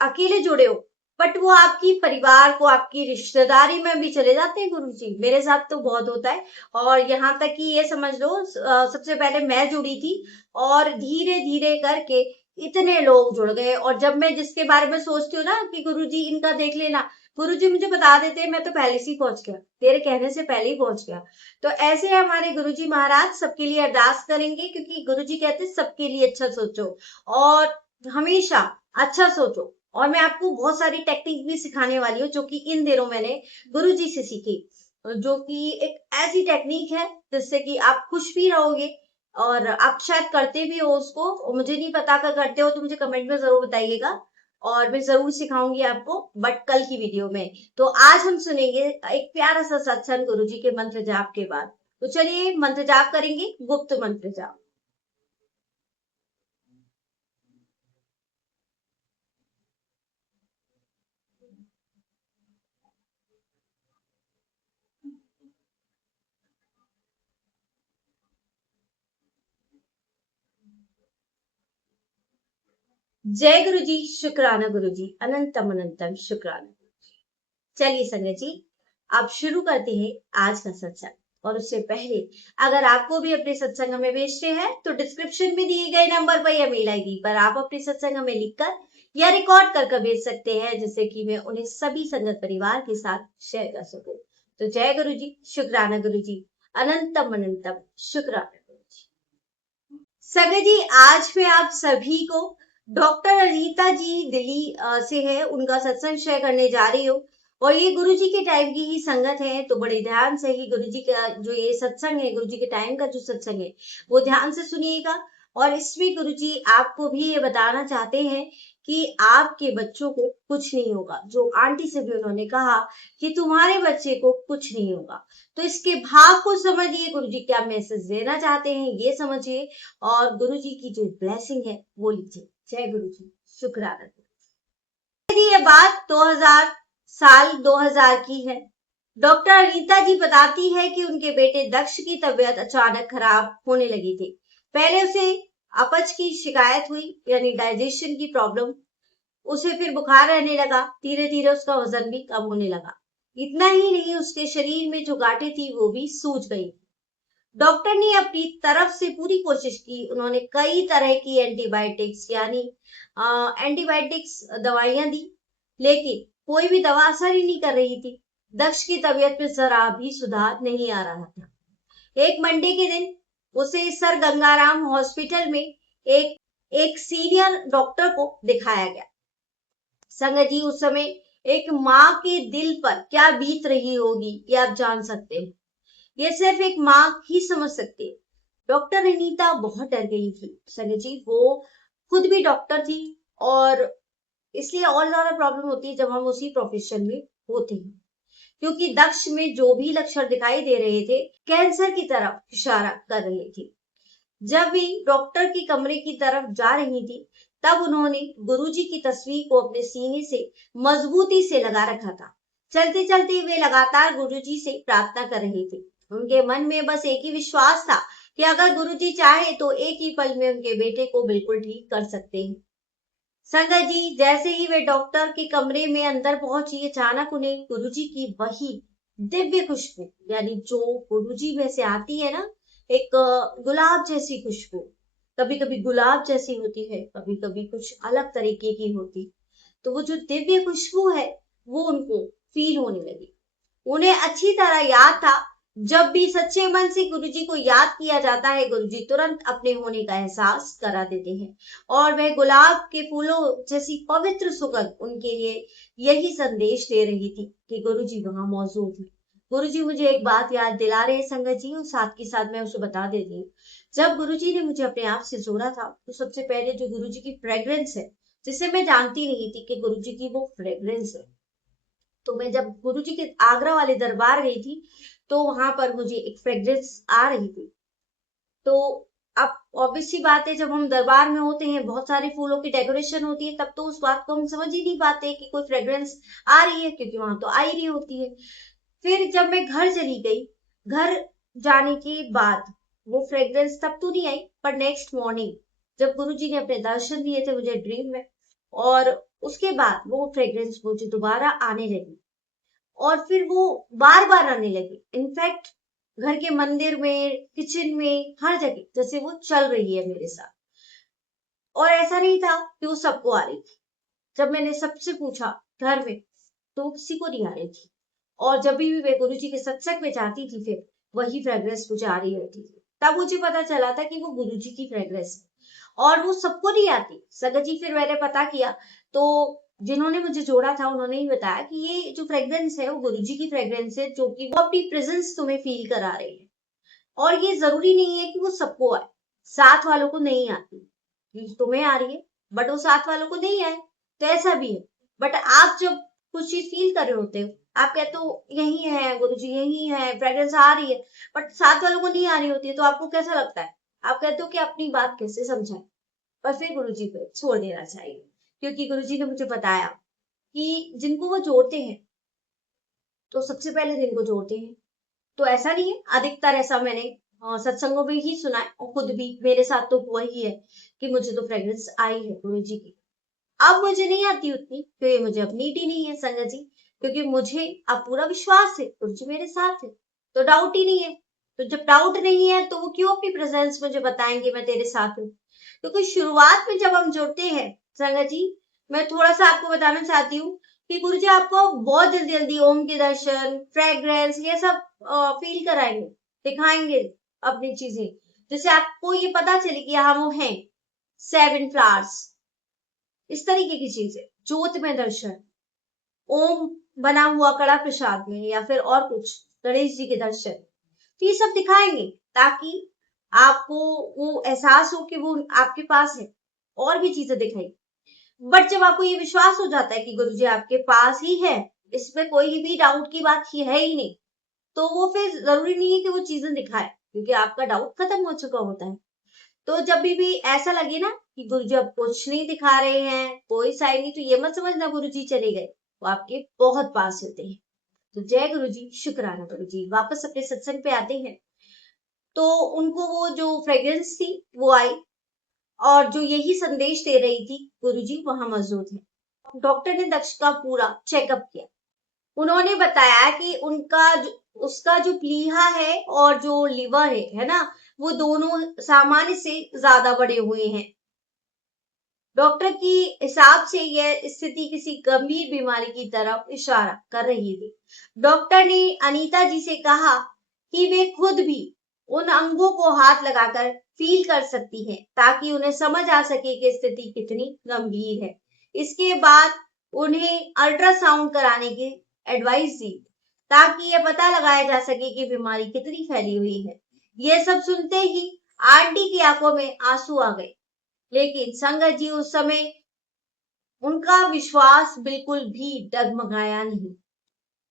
अकेले जुड़े हो, बट वो आपकी परिवार को, आपकी रिश्तेदारी में भी चले जाते हैं गुरुजी। मेरे साथ तो बहुत होता है। और यहाँ तक कि ये समझ लो, सबसे पहले मैं जुड़ी थी और धीरे धीरे करके इतने लोग जुड़ गए। और जब मैं जिसके बारे में सोचती हूँ ना कि गुरुजी इनका देख लेना, गुरुजी मुझे बता देते हैं मैं तो पहले से ही पहुंच गया, तेरे कहने से पहले ही पहुंच गया। तो ऐसे हमारे गुरुजी महाराज सबके लिए अरदास करेंगे, क्योंकि गुरुजी कहते हैं सबके लिए अच्छा सोचो और हमेशा अच्छा सोचो। और मैं आपको बहुत सारी टेक्निक भी सिखाने वाली हूँ जो कि इन दिनों मैंने गुरुजी से सीखी, जो कि एक ऐसी टेक्निक है जिससे कि आप खुश भी रहोगे और आप शायद करते भी हो उसको। और मुझे नहीं पता, अगर करते हो तो मुझे कमेंट में जरूर बताइएगा और मैं जरूर सिखाऊंगी आपको, बट कल की वीडियो में। तो आज हम सुनेंगे एक प्यारा सा सत्संग गुरुजी के मंत्र जाप के बाद। तो चलिए मंत्र जाप करेंगे, गुप्त मंत्र जाप। जय गुरु जी, शुक्राना गुरु जी, अनंतम अनंतम शुक्राना। चलिए संगत जी, आप शुरू करते हैं आज का सत्संग। और उससे पहले अगर आपको भी अपने सत्संग हमें भेजते हैं तो डिस्क्रिप्शन में दिए गए नंबर पर या मेल आईडी पर आप अपने सत्संग हमें लिखकर या रिकॉर्ड कर भेज सकते हैं, जिससे कि मैं उन्हें सभी संगत परिवार के साथ शेयर कर सकूं। तो जय गुरु जी, शुक्राना गुरु जी, अनंतम अनंतम शुक्राना गुरु जी। संगत जी, आज मैं आप सभी को डॉक्टर अनीता जी दिल्ली से है, उनका सत्संग शेयर करने जा रही हूँ। और ये गुरु जी के टाइम की ही संगत है, तो बड़े ध्यान से ही गुरु जी का जो ये सत्संग है, गुरु जी के टाइम का जो सत्संग है वो ध्यान से सुनिएगा। और इसमें गुरु जी आपको भी ये बताना चाहते हैं कि आपके बच्चों को कुछ नहीं होगा। जो आंटी से भी उन्होंने कहा कि तुम्हारे बच्चे को कुछ नहीं होगा, तो इसके भाव को समझिए, गुरु जी क्या मैसेज देना चाहते हैं ये समझिए और गुरु जी की जो ब्लेसिंग है वो लीजिए। जय गुरु जी, शुक्राना। ये बात 2000 की है। डॉक्टर अनीता जी बताती है कि उनके बेटे दक्ष की तबीयत अचानक खराब होने लगी थी। पहले उसे अपच की शिकायत हुई, यानी डाइजेशन की प्रॉब्लम। उसे फिर बुखार रहने लगा, धीरे धीरे उसका वजन भी कम होने लगा। इतना ही नहीं, उसके शरीर में जो गांठें थी वो भी सूज गई। डॉक्टर ने अपनी तरफ से पूरी कोशिश की, उन्होंने कई तरह की एंटीबायोटिक्स यानी एंटीबायोटिक्स दवाइयां दी, लेकिन कोई भी दवा असर ही नहीं कर रही थी। दक्ष की तबीयत में जरा भी सुधार नहीं आ रहा था। एक मंडे के दिन उसे सर गंगाराम हॉस्पिटल में एक एक सीनियर डॉक्टर को दिखाया गया। संगत जी, उस समय एक माँ के दिल पर क्या बीत रही होगी ये आप जान सकते हैं। ये सिर्फ एक माँ ही समझ सकती है। डॉक्टर अनीता बहुत डर गई थी संजय जी, वो खुद भी डॉक्टर थी और इसलिए और ज्यादा प्रॉब्लम होती है जब हम उसी प्रोफेशन में होते हैं, क्योंकि दक्ष में जो भी लक्षण दिखाई दे रहे थे कैंसर की तरफ इशारा कर रहे थे। जब भी डॉक्टर के कमरे की तरफ जा रही थी तब उन्होंने गुरुजी की तस्वीर को अपने सीने से मजबूती से लगा रखा था। चलते चलते वे लगातार गुरुजी से प्रार्थना कर रहे थे। उनके मन में बस एक ही विश्वास था कि अगर गुरुजी चाहे तो एक ही पल में उनके बेटे को बिल्कुल ठीक कर सकते हैं। संगत जी, जैसे ही वे डॉक्टर के कमरे में अंदर पहुंची, अचानक उन्हें गुरुजी की वही दिव्य खुशबू, यानी जो गुरुजी में से आती है ना, एक गुलाब जैसी खुशबू, कभी कभी गुलाब जैसी होती है, कभी कभी कुछ अलग तरीके की होती, तो वो जो दिव्य खुशबू है वो उनको फील होने लगी। उन्हें अच्छी तरह याद था, जब भी सच्चे मन से गुरुजी को याद किया जाता है गुरुजी तुरंत अपने होने का एहसास करा देते हैं। और वह गुलाब के फूलों जैसी पवित्र सुगंध उनके लिए यही संदेश दे रही थी कि गुरुजी वहां मौजूद है। गुरुजी मुझे एक बात याद दिला रहे हैं संगत जी, और साथ के साथ मैं उसे बता देती हूँ। जब गुरुजी ने मुझे अपने आप से जोड़ा था तो सबसे पहले जो गुरुजी की फ्रेग्रेंस है, जिसे मैं जानती नहीं थी कि गुरुजी की वो फ्रेग्रेंस है, तो मैं जब गुरुजी के आगरा वाले दरबार गई थी तो वहां पर मुझे एक फ्रेग्रेंस आ रही थी। तो अब ऑब्वियस सी बात है, जब हम दरबार में होते हैं बहुत सारे फूलों की डेकोरेशन होती है, तब तो उस बात को हम समझ ही नहीं पाते कि कोई फ्रेग्रेंस आ रही है, क्योंकि वहां तो आ ही रही होती है। फिर जब मैं घर चली गई, घर जाने के बाद वो फ्रेग्रेंस तब तो नहीं आई, पर नेक्स्ट मॉर्निंग जब गुरुजी ने अपने दर्शन दिए थे मुझे ड्रीम में, और उसके बाद वो फ्रेग्रेंस मुझे दोबारा आने लगी और फिर वो बार बार आने लगी। इनफैक्ट घर के मंदिर में, किचन में, हर जगह जैसे वो चल रही है मेरे साथ। और ऐसा नहीं था कि वो सबको आ रही थी। जब मैंने सबसे पूछा घर में, तो किसी को नहीं आ रही थी। और जब भी मैं गुरु जी के सत्संग में जाती थी, फिर वही फ्रेग्रेंस मुझे आ रही होती थी। तब मुझे पता चला था कि वो गुरु जी की फ्रेग्रेंस है और वो सबको नहीं आती। संगत जी, फिर मैंने पता किया तो जिन्होंने मुझे जोड़ा था उन्होंने ही बताया कि ये जो फ्रेग्रेंस है वो गुरु जी की फ्रेग्रेंस है, जो कि वो अपनी प्रेजेंस तुम्हें फील करा रही है। और ये जरूरी नहीं है कि वो सबको आए, साथ वालों को नहीं आती। तुम्हें आ रही है बट वो साथ वालों को नहीं आए, तो ऐसा भी है। बट आप जब कुछ चीज फील कर रहे होते हो, आप कहते हो यही है गुरुजी, यही है फ्रेग्रेंस आ रही है, बट साथ वालों को नहीं आ रही होती है, तो आपको कैसा लगता है? आप कहते हो कि अपनी बात कैसे समझाएं। पर फिर गुरुजी पे छोड़ देना चाहिए, क्योंकि गुरुजी ने मुझे बताया कि जिनको वो जोड़ते हैं, तो सबसे पहले जिनको जोड़ते हैं, तो ऐसा नहीं है, अधिकतर ऐसा मैंने सत्संगों में ही सुना है और खुद भी मेरे साथ तो हुआ ही है कि मुझे तो फ्रेग्रेंस आई है गुरु जी की। अब मुझे नहीं आती उतनी, क्योंकि मुझे अब नीड ही नहीं है संगत जी, क्योंकि मुझे अब पूरा विश्वास है गुरु जी मेरे साथ है, तो डाउट ही नहीं है। तो जब डाउट नहीं है तो वो क्यों अपनी प्रेजेंस मुझे बताएंगे मैं तेरे साथ हूँ? क्योंकि शुरुआत में जब हम जुड़ते हैं संगत जी, मैं थोड़ा सा आपको बताना चाहती हूँ कि गुरु जी आपको बहुत जल्दी जल्दी ओम के दर्शन, फ्रेग्रेंस, ये सब फील कराएंगे, दिखाएंगे अपनी चीजें, जैसे आपको ये पता चले कि यहाँ वो है 7 फ्लावर्स, इस तरीके की चीजें, ज्योत में दर्शन, ओम बना हुआ कड़ा प्रसाद में, या फिर और कुछ गणेश जी के दर्शन, तो ये सब दिखाएंगे ताकि आपको वो एहसास हो कि वो आपके पास है। और भी चीजें दिखाई, बट जब आपको ये विश्वास हो जाता है कि गुरु जी आपके पास ही है, इसमें कोई भी डाउट की बात ही है ही नहीं, तो वो फिर जरूरी नहीं है कि वो चीजें दिखाए, क्योंकि आपका डाउट खत्म हो चुका होता है। तो जब भी ऐसा लगे ना कि गुरु जी अब कुछ नहीं दिखा रहे हैं, कोई साइन नहीं, तो ये मत समझना गुरु जी चले गए, वो आपके बहुत पास होते हैं। तो जय गुरु जी, शुक्राना गुरु जी। वापस अपने सत्संग पे आते हैं, तो उनको वो जो फ्रेग्रेंस थी वो आई, और जो यही संदेश दे रही थी गुरु जी वहां मौजूद है। डॉक्टर ने दक्ष का पूरा चेकअप किया। उन्होंने बताया कि उसका जो प्लीहा है और जो लिवर है ना, वो दोनों सामान्य से ज्यादा बढ़े हुए हैं। डॉक्टर की हिसाब से यह स्थिति किसी गंभीर बीमारी की तरफ इशारा कर रही थी। डॉक्टर ने अनीता जी से कहा कि वे खुद भी उन अंगों को हाथ लगाकर फील कर सकती हैं, ताकि उन्हें समझ आ सके कि स्थिति कितनी गंभीर है। इसके बाद उन्हें अल्ट्रासाउंड कराने की एडवाइस दी, ताकि यह पता लगाया जा सके कि बीमारी कितनी फैली हुई है। यह सब सुनते ही आंटी की आंखों में आंसू आ गए, लेकिन संगत जी उस समय उनका विश्वास बिल्कुल भी डगमगाया नहीं।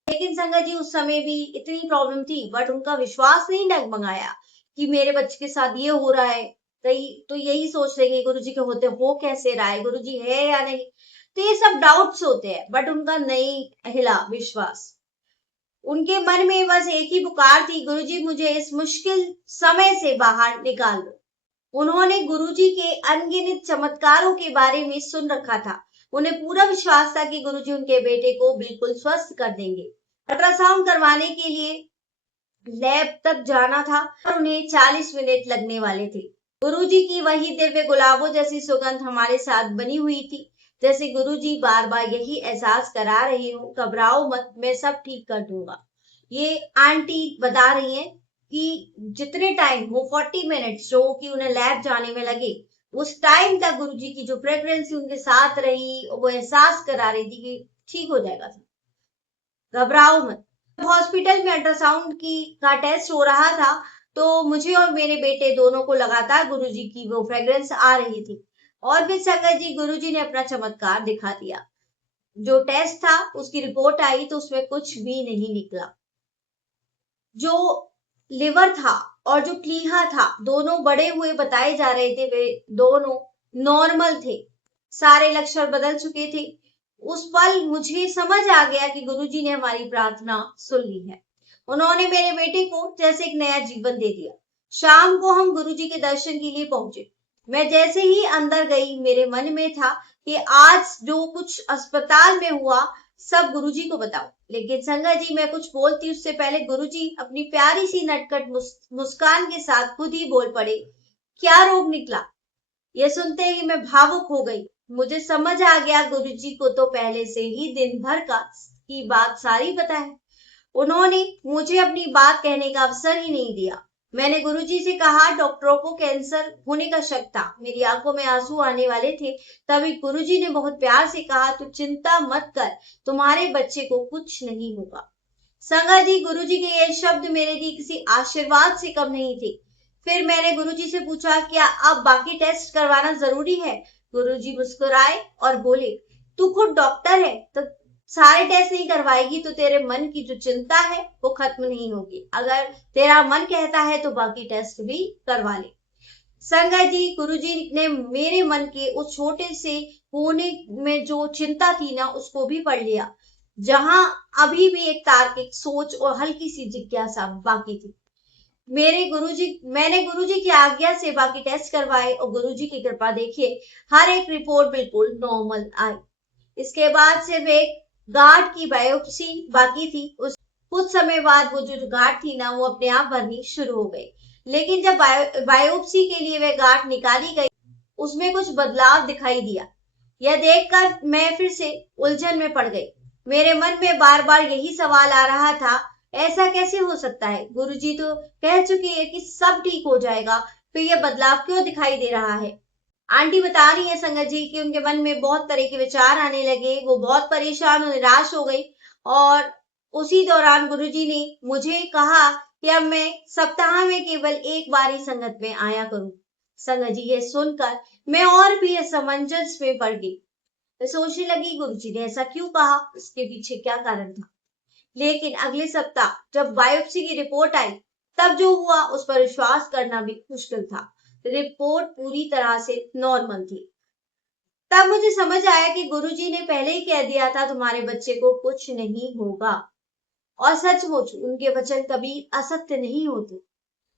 लेकिन संगत जी उस समय भी इतनी प्रॉब्लम थी, बट उनका विश्वास नहीं डगमगाया कि मेरे बच्चे के साथ ये हो रहा है, तो यही सोच लेंगे गुरु जी के होते हो कैसे रहा है, गुरु जी है या नहीं। तो ये सब डाउट्स होते हैं, बट उनका नहीं हिला विश्वास। उनके मन में बस एक ही पुकार थी, गुरु जी मुझे इस मुश्किल समय से बाहर निकाल दो। उन्होंने गुरुजी के अनगिनत चमत्कारों के बारे में सुन रखा था। उन्हें पूरा विश्वास था कि गुरुजी उनके बेटे को बिल्कुल स्वस्थ कर देंगे। अल्ट्रासाउंड करवाने के लिए लैब तक जाना था और उन्हें 40 मिनट लगने वाले थे। गुरुजी की वही दिव्य गुलाबों जैसी सुगंध हमारे साथ बनी हुई थी, जैसे गुरुजी बार बार यही एहसास करा रहे हो, घबराओ मत, मैं सब ठीक कर दूंगा। ये आंटी बता रही हैं कि जितने टाइम वो 40 मिनट्स जो कि उन्हें लैब जाने में लगे, उस टाइम तक गुरुजी की जो फ्रेग्रेंस उनके साथ रही, वो एहसास करा रही थी कि ठीक हो जाएगा, घबराओ मत। हॉस्पिटल में अल्ट्रासाउंड का टेस्ट हो रहा था, तो मुझे और मेरे बेटे दोनों को लगातार गुरुजी की वो फ्रेग्रेंस आ रही थी। और फिर संगत जी गुरुजी ने अपना चमत्कार दिखा दिया। जो टेस्ट था उसकी रिपोर्ट आई तो उसमें कुछ भी नहीं निकला। जो लिवर था और जो प्लीहा था, दोनों बड़े हुए बताए जा रहे थे, वे दोनों नॉर्मल थे। सारे लक्षण बदल चुके थे। उस पल मुझे समझ आ गया कि गुरुजी ने हमारी प्रार्थना सुन ली है। उन्होंने मेरे बेटे को जैसे एक नया जीवन दे दिया। शाम को हम गुरुजी के दर्शन के लिए पहुंचे। मैं जैसे ही अंदर गई मेरे मन में था कि आज जो कुछ अस्पताल में हुआ सब गुरुजी को बताओ। लेकिन संगत जी, मैं कुछ बोलती उससे पहले गुरुजी अपनी प्यारी सी नटखट मुस्कान के साथ खुद ही बोल पड़े, क्या रोग निकला? ये सुनते ही मैं भावुक हो गई। मुझे समझ आ गया गुरुजी को तो पहले से ही दिन भर की बात सारी पता है। उन्होंने मुझे अपनी बात कहने का अवसर ही नहीं दिया। मैंने गुरुजी से कहा, डॉक्टरों को कैंसर होने का शक था। मेरी आंखों में आंसू आने वाले थे। तभी गुरुजी ने बहुत प्यार से कहा, तू चिंता मत कर, तुम्हारे बच्चे को कुछ नहीं होगा। संगा जी, गुरुजी के ये शब्द मेरे लिए किसी आशीर्वाद से कम नहीं थे। फिर मैंने गुरुजी से पूछा, क्या अब बाकी टेस्ट करवाना जरूरी है? गुरुजी मुस्कुराए और बोले, तू खुद डॉक्टर है तो सारे टेस्ट नहीं करवाएगी तो तेरे मन की जो चिंता है वो खत्म नहीं होगी। अगर तेरा मन कहता है तो बाकी टेस्ट भी करवा ले। संगत जी, गुरुजी ने मेरे मन के उस छोटे से कोने में जो चिंता थी ना, उसको भी पढ़ लिया, जहां अभी भी एक तार्किक सोच और हल्की सी जिज्ञासा बाकी थी। मैंने गुरुजी की आज्ञा से बाकी टेस्ट करवाए और गुरुजी की कृपा देखिए हर एक रिपोर्ट बिल्कुल नॉर्मल आई। इसके बाद सिर्फ एक गांठ की बायोप्सी बाकी थी। उस कुछ समय बाद वो जो गांठ थी ना, वो अपने आप भरनी शुरू हो गई। लेकिन जब बायोप्सी के लिए वह गांठ निकाली गई, उसमें कुछ बदलाव दिखाई दिया। यह देखकर मैं फिर से उलझन में पड़ गई। मेरे मन में बार बार यही सवाल आ रहा था, ऐसा कैसे हो सकता है? गुरुजी तो कह चुके हैं कि सब ठीक हो जाएगा, फिर यह बदलाव क्यों दिखाई दे रहा है? आंटी बता रही है संगत जी कि उनके मन में बहुत तरह के विचार आने लगे। वो बहुत परेशान और निराश हो गई और उसी दौरान गुरुजी ने मुझे कहा कि अब मैं सप्ताह में केवल एक बार ही संगत में आया करूं। संगत जी, ये सुनकर मैं और भी असमंजस में पड़ गई। मैं सोचने लगी, गुरुजी ने ऐसा क्यों कहा? इसके पीछे क्या कारण था? लेकिन अगले सप्ताह जब बायोप्सी की रिपोर्ट आई, तब जो हुआ उस पर विश्वास करना भी मुश्किल था। रिपोर्ट पूरी तरह से नॉर्मल थी। तब मुझे समझ आया कि गुरुजी ने पहले ही कह दिया था तुम्हारे बच्चे को कुछ नहीं होगा। और सचमुच उनके वचन कभी असत्य नहीं होते।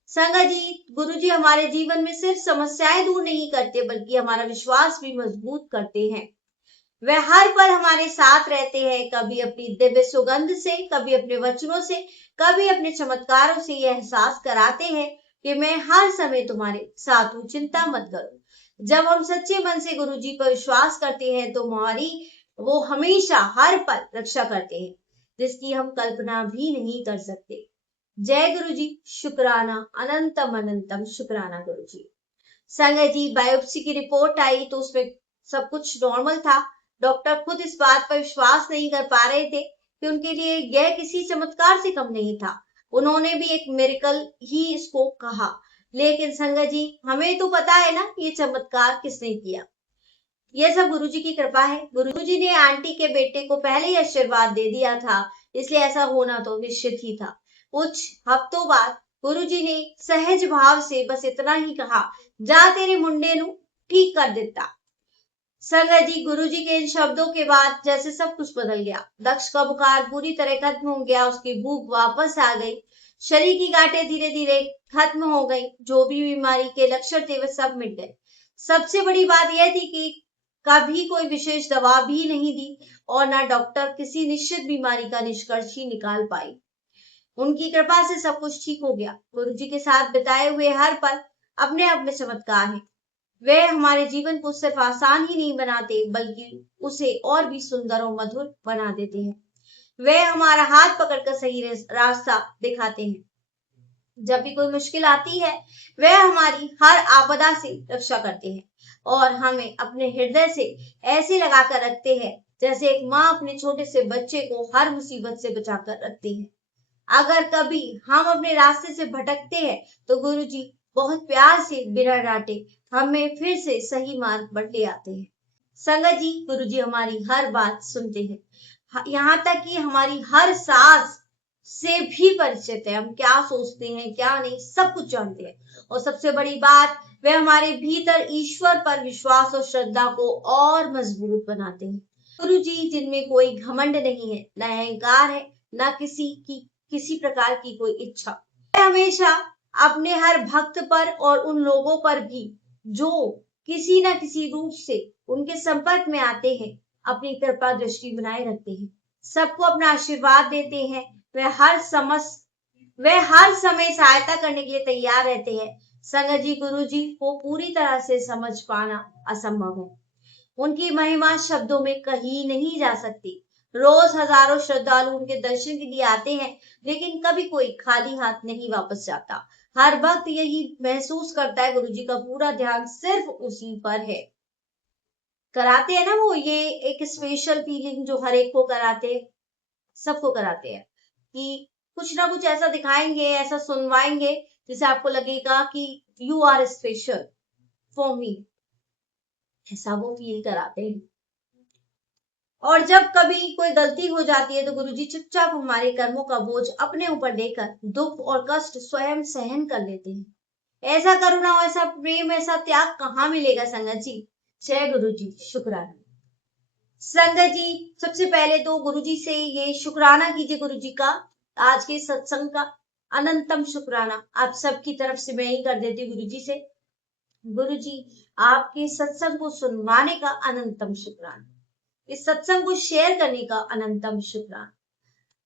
संगत जी, गुरुजी हमारे जीवन में सिर्फ समस्याएं दूर नहीं करते बल्कि हमारा विश्वास भी मजबूत करते हैं। वह हर पल हमारे साथ रहते हैं, कभी अपनी दिव्य सुगंध से, कभी अपने वचनों से, कभी अपने चमत्कारों से यह एहसास कराते हैं कि मैं हर समय तुम्हारे साथ हूँ, चिंता मत करो। जब हम सच्चे मन से गुरुजी पर विश्वास करते हैं तो वो हमेशा हर पल रक्षा करते हैं, जिसकी हम कल्पना भी नहीं कर सकते। जय गुरुजी, शुक्राना, अनंतम अनंतम शुक्राना गुरुजी। संगत जी, बायोप्सी की रिपोर्ट आई तो उसमें सब कुछ नॉर्मल था। डॉक्टर खुद इस बात पर विश्वास नहीं कर पा रहे थे कि उनके लिए यह किसी चमत्कार से कम नहीं था। उन्होंने भी एक मिरेकल ही इसको कहा। लेकिन संगत जी, हमें तो पता है ना ये चमत्कार किसने किया। यह सब गुरुजी की कृपा है। गुरुजी ने आंटी के बेटे को पहले ही आशीर्वाद दे दिया था, इसलिए ऐसा होना तो निश्चित ही था। कुछ हफ्तों बाद गुरुजी ने सहज भाव से बस इतना ही कहा, जा तेरे मुंडे नू ठीक कर देता। संगत जी, गुरुजी के इन शब्दों के बाद जैसे सब कुछ बदल गया। दक्ष का बुखार पूरी तरह खत्म हो गया, उसकी भूख वापस आ गई, शरीर की गांठें धीरे धीरे खत्म हो गई, जो भी बीमारी के लक्षण थे वे सब मिट गए। सबसे बड़ी बात यह थी कि कभी कोई विशेष दवा भी नहीं दी और ना डॉक्टर किसी निश्चित बीमारी का निष्कर्ष ही निकाल पाई। उनकी कृपा से सब कुछ ठीक हो गया। गुरुजी के साथ बिताए हुए हर पल अपने आप में चमत्कार है। वे हमारे जीवन को सिर्फ आसान ही नहीं बनाते बल्कि उसे और भी सुंदर और मधुर बना देते हैं। वे हमारा हाथ पकड़कर सही रास्ता दिखाते हैं। जब भी कोई मुश्किल आती है, वे हमारी हर आपदा से रक्षा करते हैं और हमें अपने हृदय से ऐसे लगाकर रखते हैं जैसे एक माँ अपने छोटे से बच्चे को हर मुसीबत से बचाकर रखती है। अगर कभी हम अपने रास्ते से भटकते हैं तो गुरुजी बहुत प्यार से बिना डांटे हमें फिर से सही मार्ग पर ले आते हैं। संगत जी, गुरुजी हमारी हर बात सुनते हैं, यहाँ तक कि हमारी हर सांस से भी परिचित है। हम क्या सोचते हैं क्या नहीं सब कुछ जानते हैं। और सबसे बड़ी बात, वे हमारे भीतर ईश्वर पर विश्वास और श्रद्धा को और मजबूत बनाते हैं। गुरुजी जिनमें कोई घमंड नहीं है, न अहंकार है, न किसी प्रकार की कोई इच्छा। वे हमेशा अपने हर भक्त पर और उन लोगों पर भी जो किसी न किसी रूप से उनके संपर्क में आते हैं, अपनी कृपा दृष्टि बनाए रखते हैं, सबको अपना आशीर्वाद देते हैं। वे हर समय सहायता करने के लिए तैयार रहते हैं। संगत जी, गुरु जी को पूरी तरह से समझ पाना असंभव है। उनकी महिमा शब्दों में कही नहीं जा सकती। रोज हजारों श्रद्धालु उनके दर्शन के लिए आते हैं, लेकिन कभी कोई खाली हाथ नहीं वापस जाता। हर भक्त यही महसूस करता है, गुरु जी का पूरा ध्यान सिर्फ उसी पर है। कराते हैं ना वो, ये एक स्पेशल फीलिंग जो हर एक को कराते, सबको कराते हैं कि कुछ ना कुछ ऐसा दिखाएंगे, ऐसा सुनवाएंगे जिसे आपको लगेगा कि you are special for me, ऐसा वो फील कराते हैं। और जब कभी कोई गलती हो जाती है तो गुरुजी चुपचाप हमारे कर्मों का बोझ अपने ऊपर लेकर दुख और कष्ट स्वयं सहन कर लेते हैं। ऐसा करुणा, ऐसा प्रेम, ऐसा त्याग कहाँ मिलेगा संगत जी। जय गुरु जी, शुक्राना। संगत जी, सबसे पहले तो गुरु जी से ये शुक्राना कीजिए, गुरु जी का आज के सत्संग का अनंतम शुक्राना आप सबकी तरफ से मैं ही कर देती हूँ गुरु जी से। गुरु जी, आपके सत्संग को सुनवाने का अनंतम शुक्राना, इस सत्संग को शेयर करने का अनंतम शुक्राना।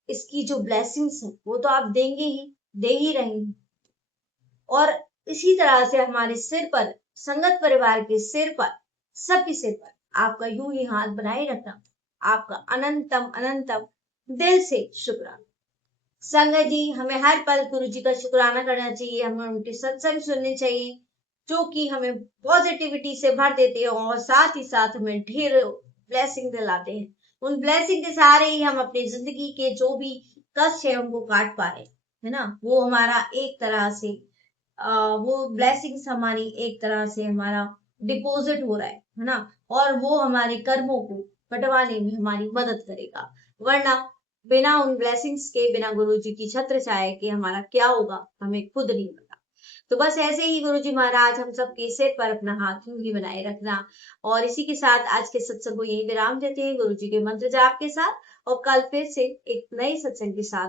इसकी जो ब्लेसिंग्स है वो तो आप देंगे ही, दे ही रहेंगे। और इसी तरह से हमारे सिर पर, संगत परिवार के सिर पर, सबके सिर पर आपका यूं ही हाथ बनाए रखना, आपका अनंतम अनंतम दिल से शुक्राना। संगत जी, हमें हर पल गुरु जी का शुक्राना करना चाहिए, हमें उनके सत्संग सुनने चाहिए जो कि हमें पॉजिटिविटी से भर देते हैं और साथ ही साथ हमें ढेर ब्लेसिंग दिलाते हैं। उन ब्लेसिंग के सहारे ही हम अपनी जिंदगी के जो भी कष्ट है उनको काट पा रहे है ना। वो हमारा एक तरह से वो ब्लेसिंग्स हमारी एक तरह से हमारा डिपॉजिट हो रहा है ना, और वो हमारे कर्मों को बंटवाने में हमारी मदद करेगा। वरना बिना उन ब्लेसिंग्स के, बिना गुरु जी की छत्र छाया के हमारा क्या होगा हमें खुद नहीं पता। तो बस ऐसे ही गुरु जी महाराज हम सबके सिर पर अपना हाथ यूं ही बनाए रखना। और इसी के साथ आज के सत्संग को यही विराम देते हैं गुरु जी के मंत्र जाप के साथ। और कल फिर से एक नए सत्संग के साथ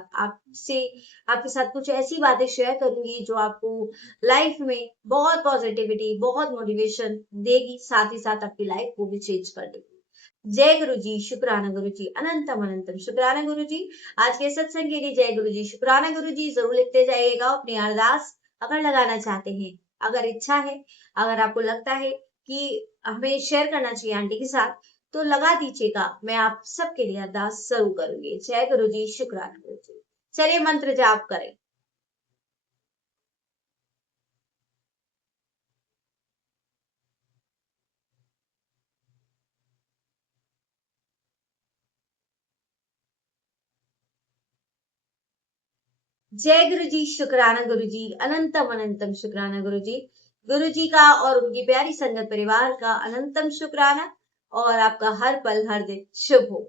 आपके साथ कुछ ऐसी बातें शेयर करूंगी जो आपको लाइफ में बहुत पॉजिटिविटी, बहुत मोटिवेशन देगी, साथ ही साथ आपकी लाइफ को भी चेंज कर देगी। जय गुरु जी, शुक्राना गुरु जी, अनंतम अनंतम शुक्राना गुरु जी। आज के सत्संग के लिए जय गुरु जी, शुक्राना गुरु जी जरूर लिखते जाइएगा अपनी अरदास अगर लगाना चाहते हैं, अगर इच्छा है, अगर आपको लगता है कि हमें शेयर करना चाहिए आंटी के साथ, तो लगा दीजिएगा, मैं आप सबके लिए अरदास जरूर करूंगी। जय गुरु जी, शुक्राना गुरु जी। चलिए मंत्र जाप करें। जय गुरु जी, शुक्राना गुरु जी, अनंतम अनंतम शुक्राना गुरु जी। गुरु जी का और उनकी प्यारी संगत परिवार का अनंतम शुक्राना। और आपका हर पल हर दिन शुभ हो।